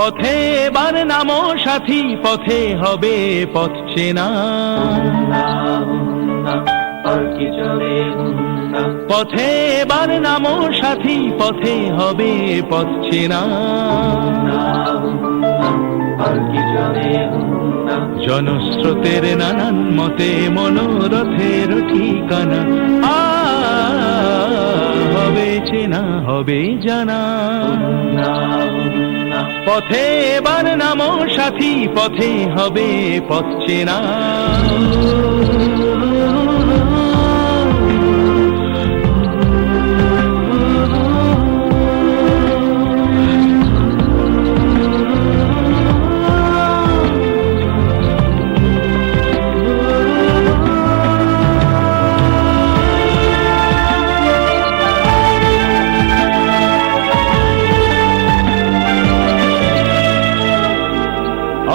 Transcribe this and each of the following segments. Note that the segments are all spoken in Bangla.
পথে এবার নামো সাথী, পথে হবে পথ চেনা। পথে এবার নামো সাথী, পথে হবে পথ চেনা। জনস্রোতের নানান মতে মনোরথের ঠিকানা, হবে চেনা হবে জানা। পথে এবার নামো সাথী, পথে হবে পথ চেনা।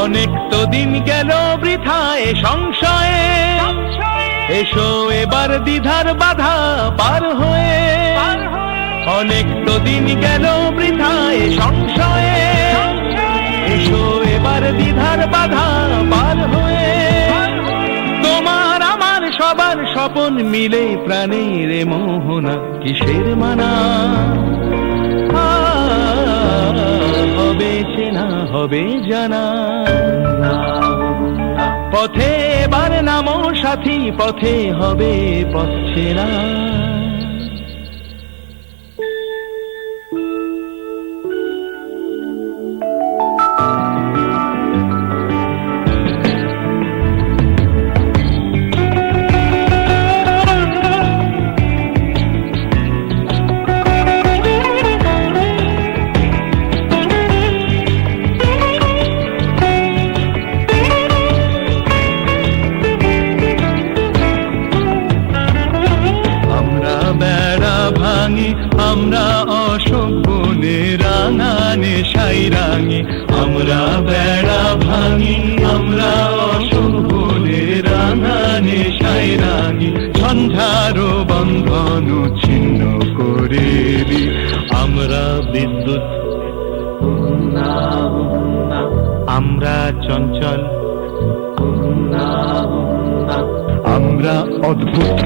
অনেক তো দিন গেল বৃথায় সংশয়ে, এসো এবার দ্বিধার বাধা পার হয়ে। অনেক তো দিন গেল বৃথায় সংশয়ে, এসো এবার দ্বিধার বাধা পার হয়ে। তোমার আমার সবার স্বপন মিলে প্রাণের মোহনা, কিসের মানা। হবে চেনা হবে জানা। পথে এবার নামো সাথী, পথে হবে পথ চেনা। আমরা অশোক বনে রাঙা নেশাই রাঙি, আমরা বেড়া ভাঙি, আমরা অশোক বনে রাঙা নেশাই রাঙি। ঝঞ্ঝার বন্ধন ছিন্ন করে দিই আমরা বিদ্যুৎ, আমরা চঞ্চল, আমরা অদ্ভুত।